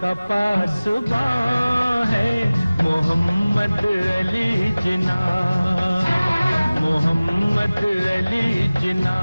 پپا صبح ہے محمد علی جناح، محمد علی جناح.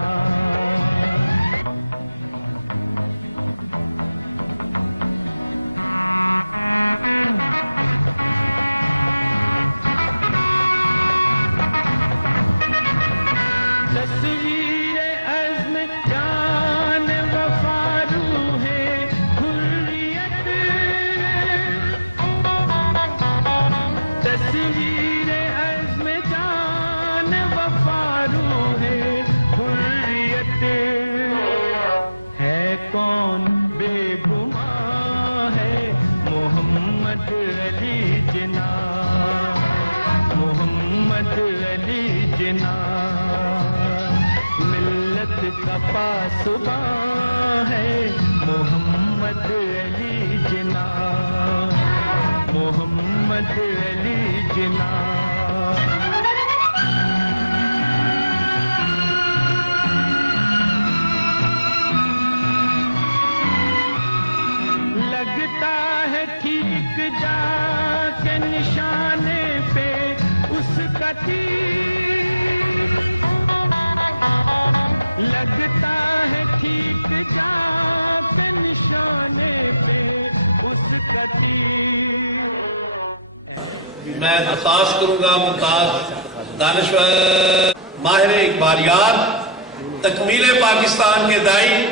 میں درخواست کروں گا ممتاز دانشور ماہر اقبالیات تکمیل پاکستان کے دائی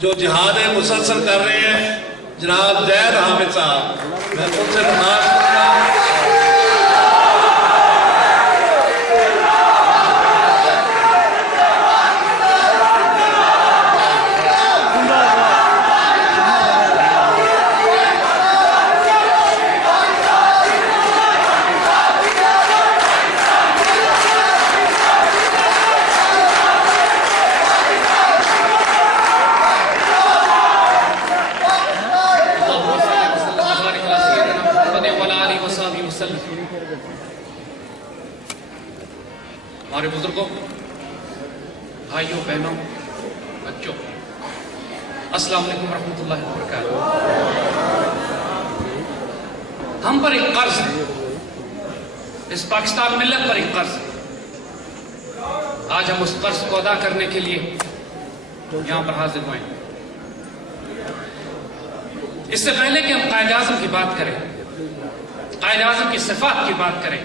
جو جہاد مسلسل کر رہے ہیں جناب زید حامد صاحب، میں ان سے درخواست کروں گا. ہمارے بزرگوں، بھائیوں، بہنوں، بچوں، السلام علیکم ورحمۃ اللہ وبرکاتہ. ہم پر ایک قرض ہے، اس پاکستان ملت پر ایک قرض ہے. آج ہم اس قرض کو ادا کرنے کے لیے یہاں پر حاضر ہوئے ہیں. اس سے پہلے کہ ہم قائد اعظم کی بات کریں، قائد اعظم کی صفات کی بات کریں،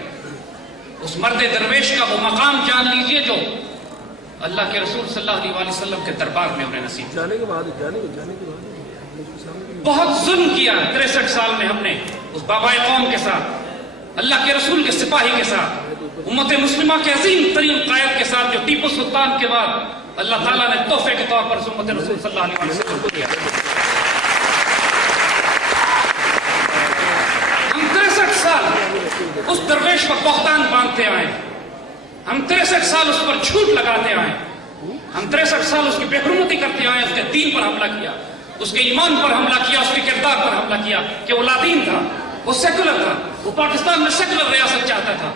اس مرد درویش کا وہ مقام جان لیجئے جو اللہ کے رسول صلی اللہ علیہ وسلم کے دربار میں انہیں نصیب. جانے کے بعد بہت ظلم کیا 63 سال میں ہم نے اس بابائے قوم کے ساتھ، اللہ کے رسول کے سپاہی کے ساتھ، امت مسلمہ کے عظیم ترین قائد کے ساتھ، جو ٹیپو سلطان کے بعد اللہ تعالیٰ نے تحفے کے طور پر امت رسول صلی اللہ علیہ وسلم کو دیا. ہم 63 سال اس درویش پر بہتان باندھتے آئے، ہم 63 سال اس پر جھوٹ لگاتے آئے، ہم 63 سال اس کی بے حرمتی کرتے آئے، اس کے دین پر حملہ کیا، اس کے ایمان پر حملہ کیا، اس کے کردار پر حملہ کیا کہ وہ لادین تھا، وہ سیکولر تھا، وہ پاکستان میں سیکولر ریاست چاہتا تھا،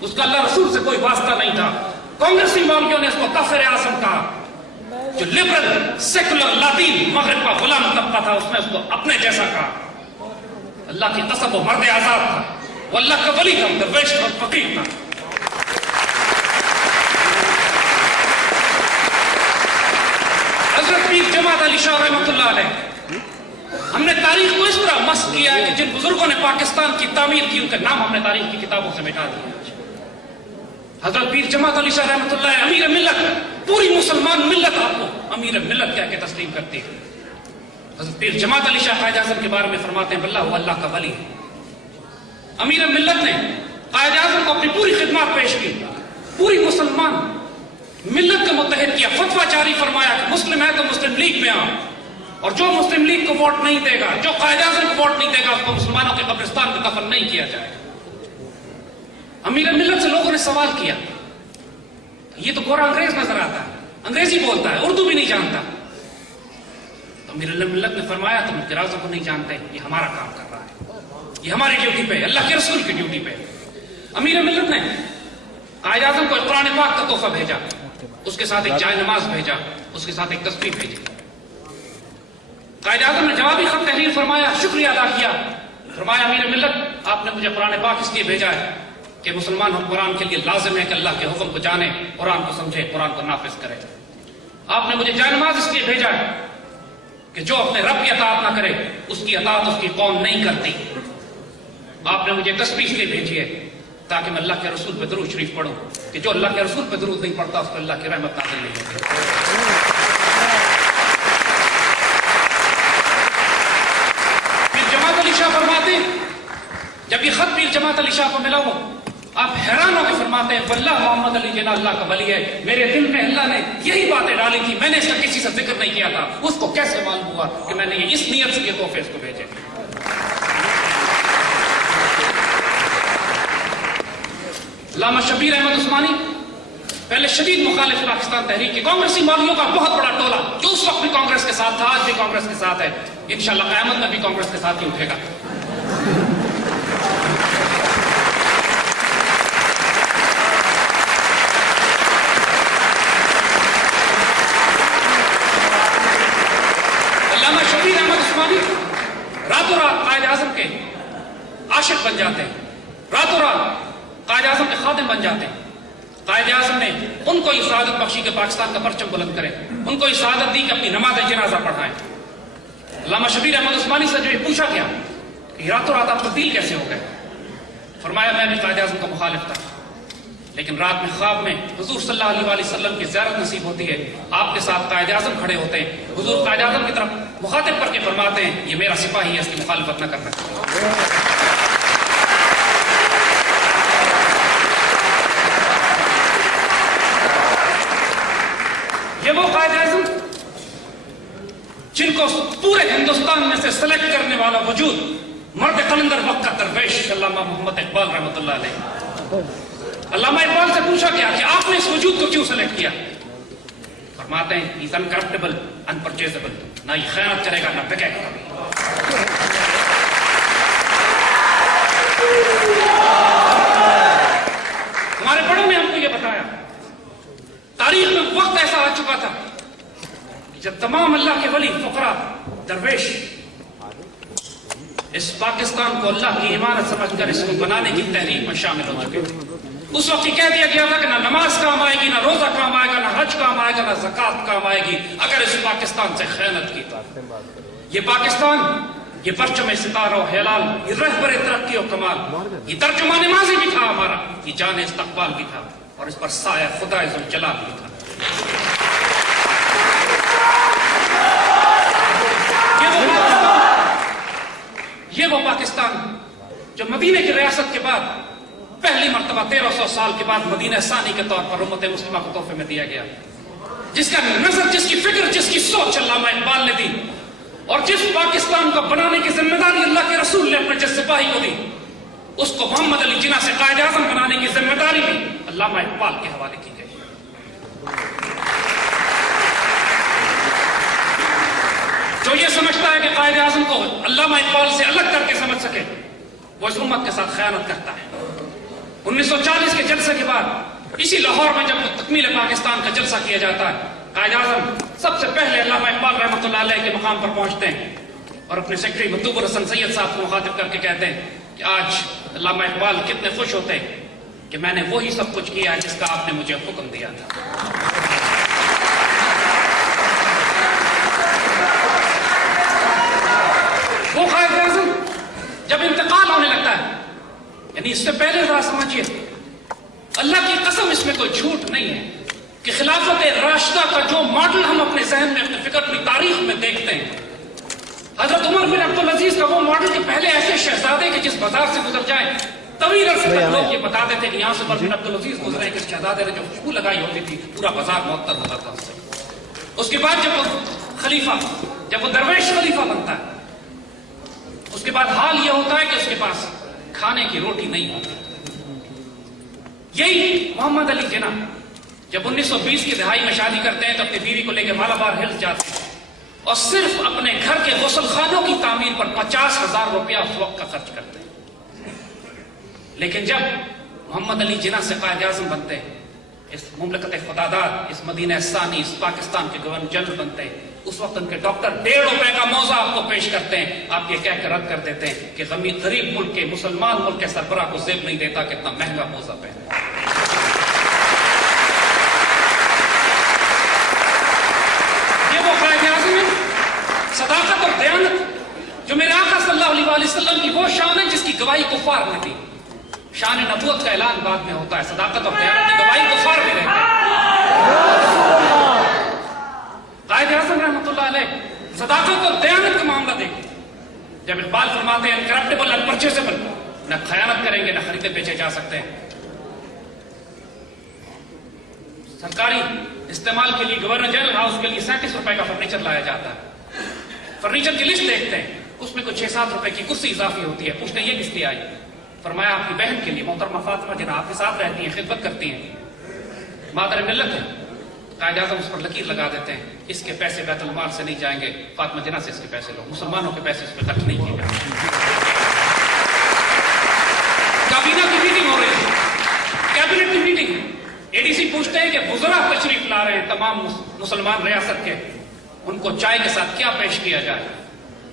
اس کا اللہ رسول سے کوئی واسطہ نہیں تھا. کانگریسی مولویوں نے اس کو کافر اعظم کہا. جو لبرل سیکولر لادین مغرب کا غلام طبقہ تھا، اس نے اس کو اپنے جیسا کہا. اللہ کی قسم وہ مرد آزاد تھا، وہ اللہ کا ولی تھا، درویش اور فقیر تھا. حضرت پیر جماعت علی شاہ رحمۃ اللہ علیہ، ہم نے تاریخ کو اس طرح مسخ کیا ہے کہ جن بزرگوں نے پاکستان کی تعمیر کی ان کے نام ہم نے تاریخ کی کتابوں سے مٹا دیے. حضرت پیر جماعت علی شاہ رحمۃ اللہ امیر ملت، پوری مسلمان ملت آپ کو امیر ملت کہہ کے تسلیم کرتی ہے. حضرت پیر جماعت علی شاہ قائد اعظم کے بارے میں فرماتے ہیں واللہ اللہ کا ولی. امیر ملت نے قائد اعظم کو اپنی پوری خدمات پیش کی، پوری مسلمان ملت کو متحد کیا، فتویٰ جاری فرمایا کہ مسلم ہے تو مسلم لیگ میں آؤ، اور جو مسلم لیگ کو ووٹ نہیں دے گا، جو قائد اعظم کو ووٹ نہیں دے گا، اس کو مسلمانوں کے قبرستان میں دفن نہیں کیا جائے گا. امیر ملت سے لوگوں نے سوال کیا، یہ تو گورا انگریز نظر آتا ہے، انگریزی بولتا ہے، اردو بھی نہیں جانتا. امیر ملت نے فرمایا تم اعظم کو نہیں جانتے، یہ ہمارا کام کر رہا ہے، یہ ہماری ڈیوٹی پہ، اللہ کے رسول کی ڈیوٹی پہ. امیر ملت نے قائد اعظم کو قرآن پاک کا تحفہ بھیجا، اس کے ساتھ ایک جائے نماز بھیجا، اس کے ساتھ ایک تسبیح بھیجی. قائد اعظم نے جوابی خط تحریر فرمایا، شکریہ ادا کیا، فرمایا امیر ملت آپ نے مجھے قرآن پاک اس لیے بھیجا ہے کہ مسلمان ہم قرآن کے لیے لازم ہے کہ اللہ کے حکم کو جانے، قرآن کو سمجھے، قرآن کو نافذ کرے۔ آپ نے مجھے جائے نماز اس لیے بھیجا ہے کہ جو اپنے رب کی اطاعت نہ کرے اس کی اطاعت اس کی قوم نہیں کرتی۔ آپ نے مجھے تسبیح اس لیے بھیجی ہے تاکہ میں اللہ کے رسول پہ درود شریف پڑھوں کہ جو اللہ کے رسول پہ درود نہیں پڑھتا اس پر اللہ کی رحمت نازل نہیں ہوتی۔ پھر جماعت علی شاہ فرماتے ہیں، جب یہ خط پیر جماعت علی شاہ کو ملا ہو، آپ حیران ہو کے فرماتے ہیں واللہ محمد علی جناح اللہ کا ولی ہے، میرے دل میں اللہ نے یہی باتیں ڈالی تھی، میں نے اس کا کسی سے ذکر نہیں کیا تھا، اس کو کیسے معلوم ہوا کہ میں نے یہ اس نیت سے یہ تحفے اس کو بھیجے۔ علامہ شبیر احمد عثمانی پہلے شدید مخالف پاکستان تحریک کے کانگریسی مولویوں کا بہت بڑا ٹولہ جو اس وقت بھی کانگریس کے ساتھ تھا، آج بھی کانگریس کے ساتھ ہے، انشاءاللہ قیامت میں بھی کانگریس کے ساتھ ہی اٹھے گا۔ علامہ شبیر احمد عثمانی راتوں رات قائد اعظم کے عاشق بن جاتے ہیں، راتوں رات قائد اعظم کے خادم بن جاتے ہیں۔ قائد اعظم نے ان کو یہ سعادت بخشی کہ پاکستان کا پرچم بلند کرے، ان کو یہ سعادت دی کہ اپنی نماز جنازہ پڑھائیں۔ علامہ شبیر احمد عثمانی سے جو یہ پوچھا گیا کہ راتوں رات آپ تبدیل کیسے ہو گئے، فرمایا میں بھی قائد اعظم کا مخالف تھا، لیکن رات میں خواب میں حضور صلی اللہ علیہ وسلم کی زیارت نصیب ہوتی ہے، آپ کے ساتھ قائد اعظم کھڑے ہوتے ہیں، حضور قائد اعظم کی طرف مخاطب کر کے فرماتے ہیں یہ میرا سپاہی ہے، اس کی مخالفت نہ کرنا۔ یہ وہ قائد اعظم جن کو پورے ہندوستان میں سے سلیکٹ کرنے والا وجود مرد قلندر وقت کا درویش علامہ محمد اقبال رحمۃ اللہ علیہ، علامہ اقبال سے پوچھا گیا کہ آپ نے اس وجود کو کیوں سلیکٹ کیا، فرماتے ہیں he's uncorruptible, unpurchasable، نہ یہ خیانت کرے گا نہ بکے گا۔ ہمارے بڑوں نے ہم کو یہ بتایا، تاریخ میں وقت ایسا آ چکا تھا جب تمام اللہ کے ولی فقراء درویش اس پاکستان کو اللہ کی عمارت سمجھ کر اس کو بنانے کی تحریک میں شامل ہو چکے۔ اس وقت یہ کہہ دیا گیا تھا کہ نہ نماز کام آئے گی، نہ روزہ کام آئے گا، نہ حج کام آئے گا، نہ زکوٰۃ کام آئے گی اگر اس پاکستان سے خیانت کی۔ یہ پاکستان، یہ پرچم ستارہ و ہلال، یہ رہبر ترقی و کمال، یہ ترجمان ماضی بھی تھا ہمارا، یہ جان استقبال بھی تھا، اور اس پر سایہ خدا ذوالجلال بھی تھا۔ یہ وہ پاکستان جو مدینہ کی ریاست کے بعد پہلی مرتبہ 1300 سال کے بعد مدینہ ثانی کے طور پر امت مسلمہ کو تحفے میں دیا گیا، جس کا نظر، جس کی فکر، جس کی سوچ علامہ اقبال نے دی، اور جس پاکستان کو بنانے کی ذمہ داری اللہ کے رسول نے اپنے جس سپاہی کو دی، اس کو محمد علی جناح سے قائد اعظم بنانے کی ذمہ داری بھی علامہ اقبال کے حوالے کی گئی۔ جو یہ سمجھتا ہے کہ قائد اعظم کو علامہ اقبال سے الگ کر کے سمجھ سکے، وہ اس امت کے ساتھ خیانت کرتا ہے۔ 1940 کے جلسے کے بعد اسی لاہور میں جب تکمیل پاکستان کا جلسہ کیا جاتا ہے، قائد اعظم سب سے پہلے علامہ اقبال رحمۃ اللہ علیہ کے مقام پر پہنچتے ہیں اور اپنے سیکرٹری مطلوب الحسن سید صاحب کو مخاطب کر کے کہتے ہیں کہ آج علامہ اقبال کتنے خوش ہوتے ہیں کہ میں نے وہی سب کچھ کیا ہے جس کا آپ نے مجھے حکم دیا تھا۔ وہ قائد اعظم جب انتقال ہونے لگتا ہے، یعنی اس سے پہلے ذرا سمجھیے، اللہ کی قسم اس میں کوئی جھوٹ نہیں ہے کہ خلافت راشدہ کا جو ماڈل ہم اپنے ذہن میں، اپنے فکر کی تاریخ میں دیکھتے ہیں، حضرت عمر بن عبدالعزیز کا وہ ماڈل کہ پہلے ایسے شہزادے کہ جس بازار سے گزر جائیں طویل عرصے تک لوگ یہ بتا دیتے کہ یہاں سے عمر بن عبدالعزیز گزرے کہ شہزادے نے جو خوشبو لگائی ہوتی تھی پورا بازار معطر ہوتا تھا اس سے۔ اس کے بعد جب وہ خلیفہ، جب وہ درویش خلیفہ بنتا ہے، اس کے بعد حال یہ ہوتا ہے کہ اس کے پاس کھانے کی روٹی نہیں ہوتی۔ یہی محمد علی جناح جب 1920 کی دہائی میں شادی کرتے ہیں تو اپنی بیوی کو لے کے مالابار ہلز جاتے ہیں اور صرف اپنے گھر کے غسل خانوں کی تعمیر پر 50,000 روپیہ اس وقت کا خرچ کرتے ہیں۔ لیکن جب محمد علی جناح سے قائد اعظم بنتے ہیں، اس مملکت خداداد، اس مدینہ ثانی، اس پاکستان کے گورنر جنرل بنتے ہیں، اس وقت ان کے ڈاکٹر 1.5 روپے کا موزہ آپ کو پیش کرتے ہیں، آپ یہ کہہ کر رد کر دیتے ہیں کہ غریب ملک کے مسلمان ملک کے سربراہ کو زیب نہیں دیتا کہ اتنا مہنگا موزہ پہنے۔ یہ وہ قائد اعظم ہے، صداقت اور دیانت، جو میرے آقا صلی اللہ علیہ وسلم کی وہ شان ہے جس کی گواہی کفار نے دی۔ شان نبوت کا اعلان بعد میں ہوتا ہے، صداقت اور دیانت کی گواہی کفار بھی دیتے ہیں۔ قائد اعظم رحمۃ اللہ علیہ صداقت اور دیانت کا معاملہ دیکھیں، جب اقبال فرماتے ہیں انکرپٹیبل انپرچیزیبل، نہ خیانت کریں گے نہ خریدے بیچے جا سکتے ہیں۔ سرکاری استعمال کے لیے گورنر جنرل ہاؤس کے لیے 37 روپے کا فرنیچر لایا جاتا ہے۔ فرنیچر کی لسٹ دیکھتے ہیں، اس میں کوئی 6-7 روپے کی کرسی اضافی ہوتی ہے، پوچھتے ہیں یہ کس لیے آئی؟ فرمایا آپ کی بہن کے لیے، محترمہ فاطمہ جنہیں آپ کے ساتھ رہتی ہیں، خدمت کرتی ہیں، مادر ملت ہے۔ قائد اعظم اس پر لکیر لگا دیتے ہیں، اس کے پیسے بیت المال سے نہیں جائیں گے، فاطمہ جنہ سے اس کے پیسے لو، مسلمانوں کے پیسے اس پہ خرچ نہیں کیے جائیں گے۔ کابینہ کی میٹنگ ہو رہی ہے، کیبنٹ کی میٹنگ ہے، ADC پوچھتے ہیں کہ وزراء تشریف لا رہے ہیں تمام مسلمان ریاست کے، ان کو چائے کے ساتھ کیا پیش کیا جائے؟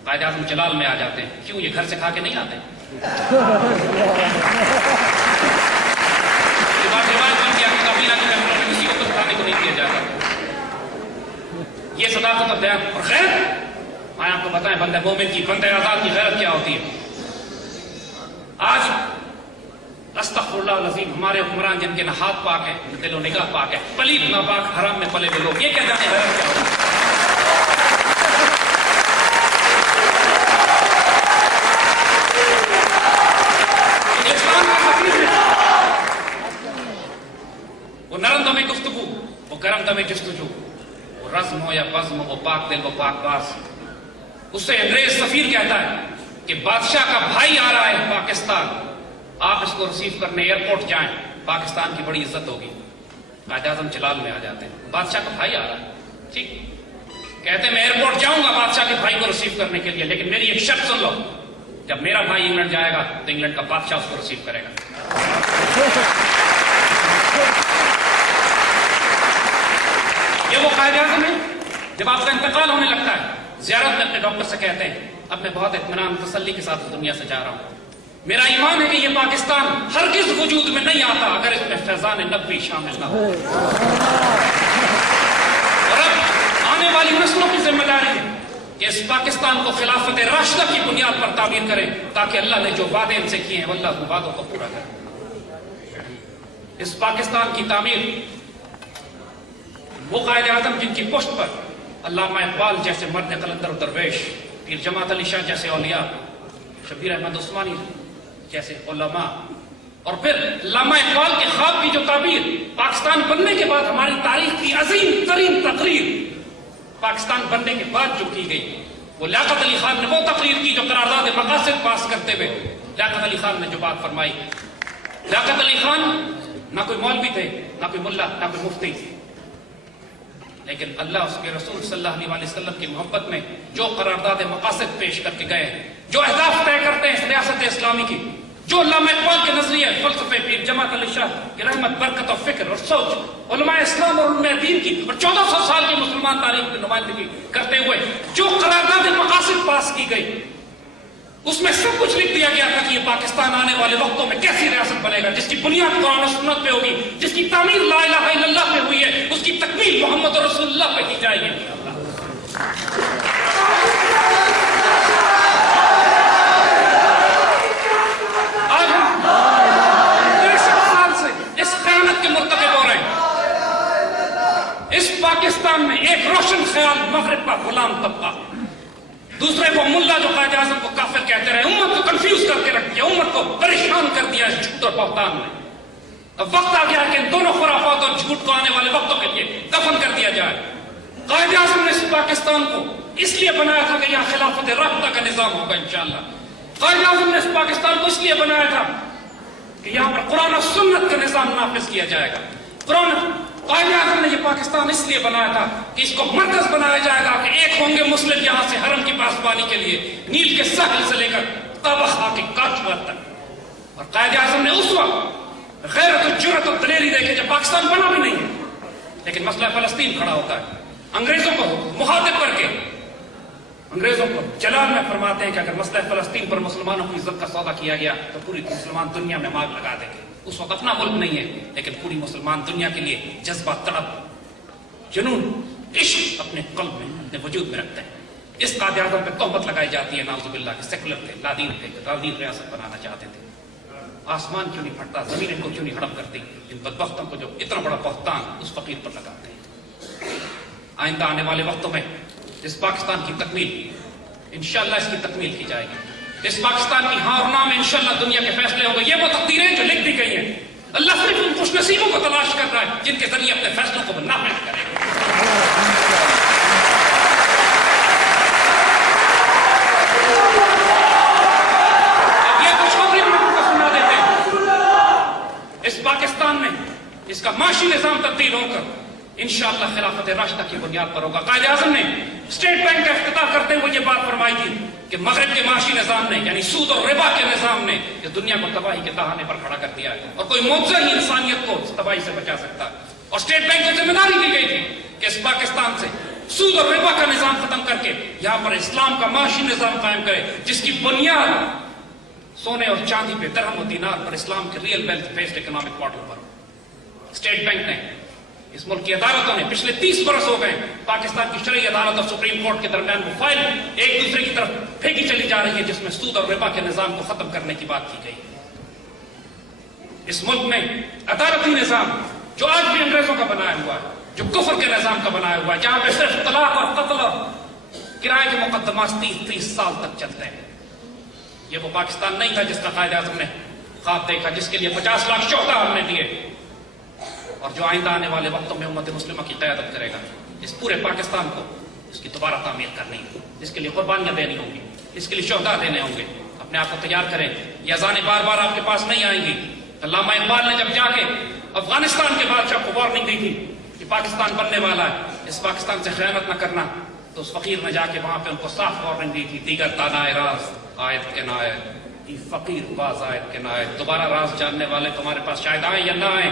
قائد اعظم جلال میں آ جاتے ہیں، کیوں یہ گھر سے کھا کے نہیں آتے؟ رواج بن گیا کہ کابینہ کے ممبروں میں کسی کو کچھ کھانے کو نہیں دیا جاتا۔ یہ صداقت اور دیانت اور غیرت، میں آپ کو بتائیں بندہ مومن کی، بندہ آزاد کی غیرت کیا ہوتی ہے۔ آج استغفر اللہ العظیم ہمارے حکمران جن کے نہ ہاتھ پاک ہے نہ دل و نگاہ پاک ہے، پلید ناپاک حرام میں پلے ہوئے لوگ، یہ کیا جانے غیرت کیا ہوتی ہے؟ وہ نرم دم گفتگو، وہ گرم دم جستجو، وہ رزم ہو یا بزم ہو، وہ پاک دل وہ پاک باز۔ اس سے انگریز سفیر کہتا ہے کہ بادشاہ کا بھائی آ رہا ہے پاکستان، آپ اس کو ریسیو کرنے ایئرپورٹ جائیں، پاکستان کی بڑی عزت ہوگی۔ قائد اعظم جلال میں آ جاتے ہیں، بادشاہ کا بھائی آ رہا ہے، ٹھیک، کہتے ہیں میں ایئرپورٹ جاؤں گا بادشاہ کے بھائی کو ریسیو کرنے کے لیے، لیکن میری ایک شرط سن لو، جب میرا بھائی انگلینڈ جائے گا تو انگلینڈ کا بادشاہ اس کو ریسیو کرے گا۔ یہ وہ قائد اعظم ہے، جب آپ کا انتقال ہونے لگتا ہے، زیارت میں اپنے ڈاکٹر سے کہتے ہیں اب میں بہت اطمینان تسلی کے ساتھ دنیا سے جا رہا ہوں، میرا ایمان ہے کہ یہ پاکستان ہرگز وجود میں نہیں آتا اگر اس میں فیضان نبوی شامل نہ ہو، اور اب آنے والی نسلوں کی ذمہ داری ہے کہ اس پاکستان کو خلافت راشدہ کی بنیاد پر تعمیر کریں، تاکہ اللہ نے جو وعدے ان سے کیے ہیں وہ اللہ ان وعدوں کو پورا کرے۔ اس پاکستان کی تعمیر وہ قائد اعظم جن کی پشت پر علامہ اقبال جیسے مرد قلندر و درویش، پیر جماعت علی شاہ جیسے اولیاء، شبیر احمد عثمانی جیسے علماء، اور پھر علامہ اقبال کے خواب کی جو تعبیر پاکستان بننے کے بعد ہماری تاریخ کی عظیم ترین تقریر پاکستان بننے کے بعد جو کی گئی، وہ لیاقت علی خان نے وہ تقریر کی جو قرارداد مقاصد پاس کرتے ہوئے لیاقت علی خان نے جو بات فرمائی۔ لیاقت علی خان نہ کوئی مولوی تھے، نہ کوئی ملا، نہ کوئی مفتی، لیکن اللہ اس کے رسول صلی اللہ علیہ وسلم کی محبت میں جو قرارداد مقاصد پیش کر کے گئے، جو اہداف طے کرتے ہیں اس ریاست اسلامی کی، جو علامہ اقبال کے نظریے فلسفے پیر جماعت علی شاہ کی رحمت برکت اور فکر اور سوچ، علماء اسلام اور علماء دین کی، اور 1400 سال کی مسلمان تاریخ کی نمائندگی کرتے ہوئے جو قرارداد مقاصد پاس کی گئی، اس میں سب کچھ لکھ دیا گیا تھا کہ یہ پاکستان آنے والے وقتوں میں کیسی ریاست بنے گا، جس کی بنیاد قرآن و سنت پہ ہوگی، جس کی تعمیر لا الہ الا اللہ پہ ہوئی ہے، اس کی تکمیل محمد رسول اللہ پہ کی جائے گی انشاءاللہ۔ آج ہم 63 سال سے اس خیانت کے مرتکب ہو رہے ہیں۔ اس پاکستان میں ایک روشن خیال مغرب کا غلام طبقہ، دوسرے وہ ملا جو قائد اعظم کو کافر کہتے رہے، امت کو کنفیوز کر کے رکھ دیا، امت کو پریشان کر دیا اس جھوٹ اور بہتان میں۔ اب وقت آ گیا کہ ان دونوں خرافات اور جھوٹ کو آنے والے وقتوں کے لیے دفن کر دیا جائے۔ قائد اعظم نے اس پاکستان کو اس لیے بنایا تھا کہ یہاں خلافت راشدہ کا نظام ہوگا انشاءاللہ۔ قائد اعظم نے اس پاکستان کو اس لیے بنایا تھا کہ یہاں پر قرآن و سنت کا نظام نافذ کیا جائے گا۔ قائد اعظم نے یہ پاکستان اس لیے بنایا تھا کہ اس کو مرکز بنایا جائے گا کہ ایک ہوں گے مسلم یہاں سے حرم کی پاسبانی کے لیے، نیل کے ساحل سے لے کر تابخا کے کاشمیر تک۔ اور قائد اعظم نے اس وقت غیرت و جرأت و دلیری دیکھے جب پاکستان بنا بھی نہیں ہے، لیکن مسئلہ فلسطین کھڑا ہوتا ہے، انگریزوں کو مخاطب کر کے انگریزوں کو جلال میں فرماتے ہیں کہ اگر مسئلہ فلسطین پر مسلمانوں کی عزت کا سودا کیا گیا تو پوری مسلمان دنیا میں ماگ لگا دیں گے. اس وقت اپنا ملک نہیں ہے لیکن پوری مسلمان دنیا کے لیے جذبہ، تڑپ، جنون، عشق اپنے قلب میں، اپنے وجود میں رکھتے ہیں. اس قائد اعظم پہ تہمت لگائی جاتی ہے نعوذ باللہ کہ سیکولر تھے، لادین تھے، لادین ریاست بنانا چاہتے تھے. آسمان کیوں نہیں پھٹتا، زمین ان کو کیوں نہیں ہڑپ کرتی؟ ان بدبختوں کو جو اتنا بڑا بہتان اس فقیر پر لگاتے ہیں. آئندہ آنے والے وقتوں میں اس پاکستان کی تکمیل انشاءاللہ اس کی تکمیل کی جائے گی. اس پاکستان کی ہاں اور نہ میں انشاءاللہ دنیا کے فیصلے ہوں گے. یہ وہ تقدیریں جو لکھ دی گئی ہیں. اللہ صرف ان خوش نصیبوں کو تلاش کر رہا ہے جن کے ذریعے اپنے فیصلوں کو نافذ کرے گا. یہ کچھ خبریں ہم کو سنا دیتے ہیں. اس پاکستان میں اس کا معاشی نظام تبدیل ہو کر انشاءاللہ خلافت راشدہ کی بنیاد پر ہوگا. قائد اعظم نے اسٹیٹ بینک کا افتتاح کرتے ہوئے یہ بات فرمائی تھی کہ مغرب کے معاشی نظام نے یعنی سود اور ربا کے نظام نے اس دنیا کو تباہی کے دہانے پر کھڑا کر دیا ہے اور کوئی معجزہ ہی انسانیت کو تباہی سے بچا سکتا ہے. اور اسٹیٹ بینک کو ذمہ داری دی گئی تھی کہ اس پاکستان سے سود اور ربا کا نظام ختم کر کے یہاں پر اسلام کا معاشی نظام قائم کرے جس کی بنیاد سونے اور چاندی پہ، درہم و دینار پر، اسلام کے real wealth based economic model پر. اسٹیٹ بینک نے، اس ملک کی عدالتوں نے پچھلے 30 برس ہو گئے پاکستان کی شرعی عدالت اور سپریم کورٹ کے درمیان وہ فائل ایک دوسرے کی طرف پھینکی چلی جا رہی ہے جس میں سود اور ربا کے نظام کو ختم کرنے کی بات کی گئی. اس ملک میں عدالتی نظام جو آج بھی انگریزوں کا بنایا ہوا ہے، جو کفر کے نظام کا بنایا ہوا ہے، جہاں پہ صرف طلاق اور قتل اور کرائے کے مقدمات 30 سال تک چلتے ہیں، یہ وہ پاکستان نہیں تھا جس کا قائد اعظم نے خواب دیکھا، جس کے لیے 50 لاکھ شہداء ہم نے دیے اور جو آئندہ آنے والے وقتوں میں امت مسلمہ کی قیادت کرے گا. اس پورے پاکستان کو اس کی دوبارہ تعمیر کرنی ہے، اس کے لیے قربانیاں دینی ہوں گی، اس کے لیے شہداء دینے ہوں گے. اپنے آپ کو تیار کریں. یہ اذانیں بار بار آپ کے پاس نہیں آئیں گی. علامہ اقبال نے جب جا کے افغانستان کے بادشاہ کو وارننگ دی تھی کہ پاکستان بننے والا ہے، اس پاکستان سے خیانت نہ کرنا، تو اس فقیر نے جا کے وہاں پہ ان کو صاف وارننگ دی تھی. دیگر تانائے راز آیت کے نائب، یہ فقیر باز آیت کے نائب. دوبارہ راز جاننے والے تمہارے پاس شاید آئیں یا نہ آئیں،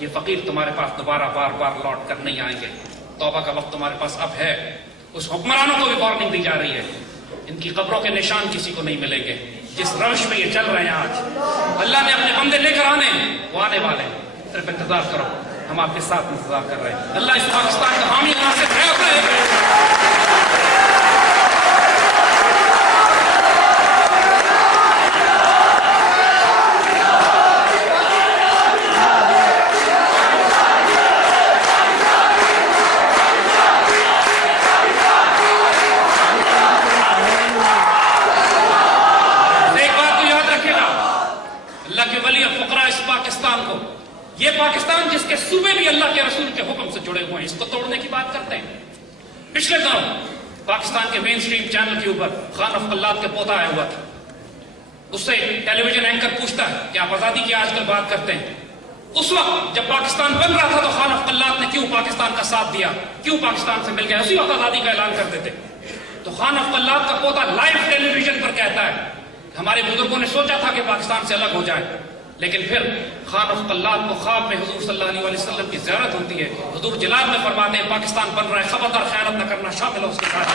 یہ فقیر تمہارے پاس دوبارہ بار بار لوٹ کر نہیں آئیں گے. توبہ کا وقت تمہارے پاس اب ہے. اس حکمرانوں کو بھی وارننگ دی جا رہی ہے، ان کی قبروں کے نشان کسی کو نہیں ملیں گے. جس روش میں یہ چل رہے ہیں آج، اللہ نے اپنے بندے لے کر آنے، وہ آنے والے ہیں. صرف انتظار کرو، ہم آپ کے ساتھ انتظار کر رہے ہیں. اللہ اس پاکستان کا حامی ناصر ہے. یہ پاکستان جس کے صوبے بھی اللہ کے رسول کے حکم سے جڑے ہوئے ہیں، اس کو توڑنے کی بات کرتے ہیں. پچھلے دنوں پاکستان کے مین سٹریم چینل کے اوپر خان آف قلات کے پوتا آیا ہوا تھا. اس سے ٹیلی ویژن اینکر پوچھتا ہے کہ آپ آزادی کی آج کل بات کرتے ہیں. اس وقت جب پاکستان بن رہا تھا تو خان آف قلات نے کیوں پاکستان کا ساتھ دیا، کیوں پاکستان سے مل گیا، اسی وقت آزادی کا اعلان کر دیتے. تو خان آف قلات کا پوتا لائیو ٹیلی ویژن پر کہتا ہے ہمارے بزرگوں نے سوچا تھا کہ پاکستان سے الگ ہو جائے، لیکن پھر خان آف قلات کو خواب میں حضور صلی اللہ علیہ وسلم کی زیارت ہوتی ہے. حضور جلال میں فرماتے ہیں پاکستان بن رہا ہے، خبردار خیانت نہ کرنا، شامل ہو اس کے ساتھ.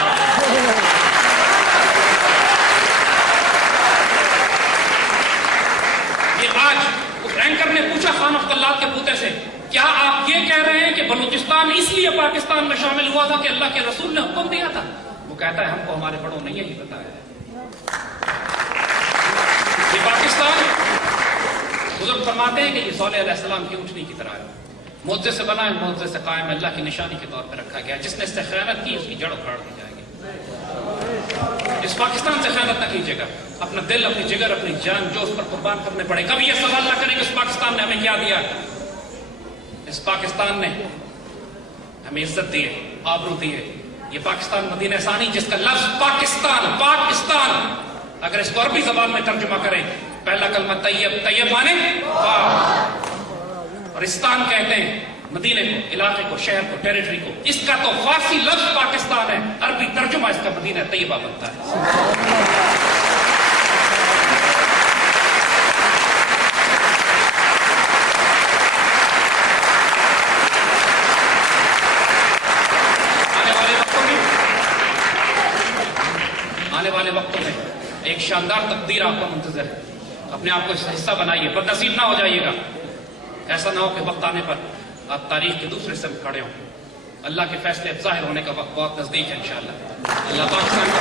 یہ آج اس اینکر نے پوچھا خان آف قلات کے پوتے سے، کیا آپ یہ کہہ رہے ہیں کہ بلوچستان اس لیے پاکستان میں شامل ہوا تھا کہ اللہ کے رسول نے حکم دیا تھا؟ وہ کہتا ہے ہم کو ہمارے بڑوں نے یہی بتایا ہے. یہ پاکستان بزرگ فرماتے ہیں کہ یہ صالح علیہ السلام کی اونٹنی کی طرح ہے، معجزے سے بنا ہے، معجزے سے قائم ہے، اللہ کی نشانی کے طور پہ رکھا گیا. جس نے اس سے خیانت کی اس کی جڑ اکھاڑ دی جائے گی. اس پاکستان سے خیانت نہ کیجیے گا. اپنا دل، اپنی جگر، اپنی جان جو اس پر قربان کرنے پڑے. کبھی یہ سوال نہ کریں کہ اس پاکستان نے ہمیں کیا دیا. اس پاکستان نے ہمیں عزت دی ہے، آبرو دی ہے. یہ پاکستان مدینہ ثانی جس کا لفظ پاکستان اگر اس کو عربی زبان میں ترجمہ کریں، پہلا کلمہ طیب، طیب مانے اور استان کہتے ہیں مدینے کو، علاقے کو، شہر کو، ٹیریٹری کو. اس کا تو فارسی لفظ پاکستان ہے، عربی ترجمہ اس کا مدینہ طیبہ بنتا ہے. آنے والے وقتوں میں ایک شاندار تقدیر آپ کا منتظر ہے. اپنے آپ کو اس حصہ بنائیے, بدنصیب نہ ہو جائیے گا. ایسا نہ ہو کہ وقت آنے پر آپ تاریخ کے دوسرے سے کھڑے ہوں. اللہ کے فیصلے اب ظاہر ہونے کا وقت بہت نزدیک ہے انشاءاللہ. اللہ پاکستان کو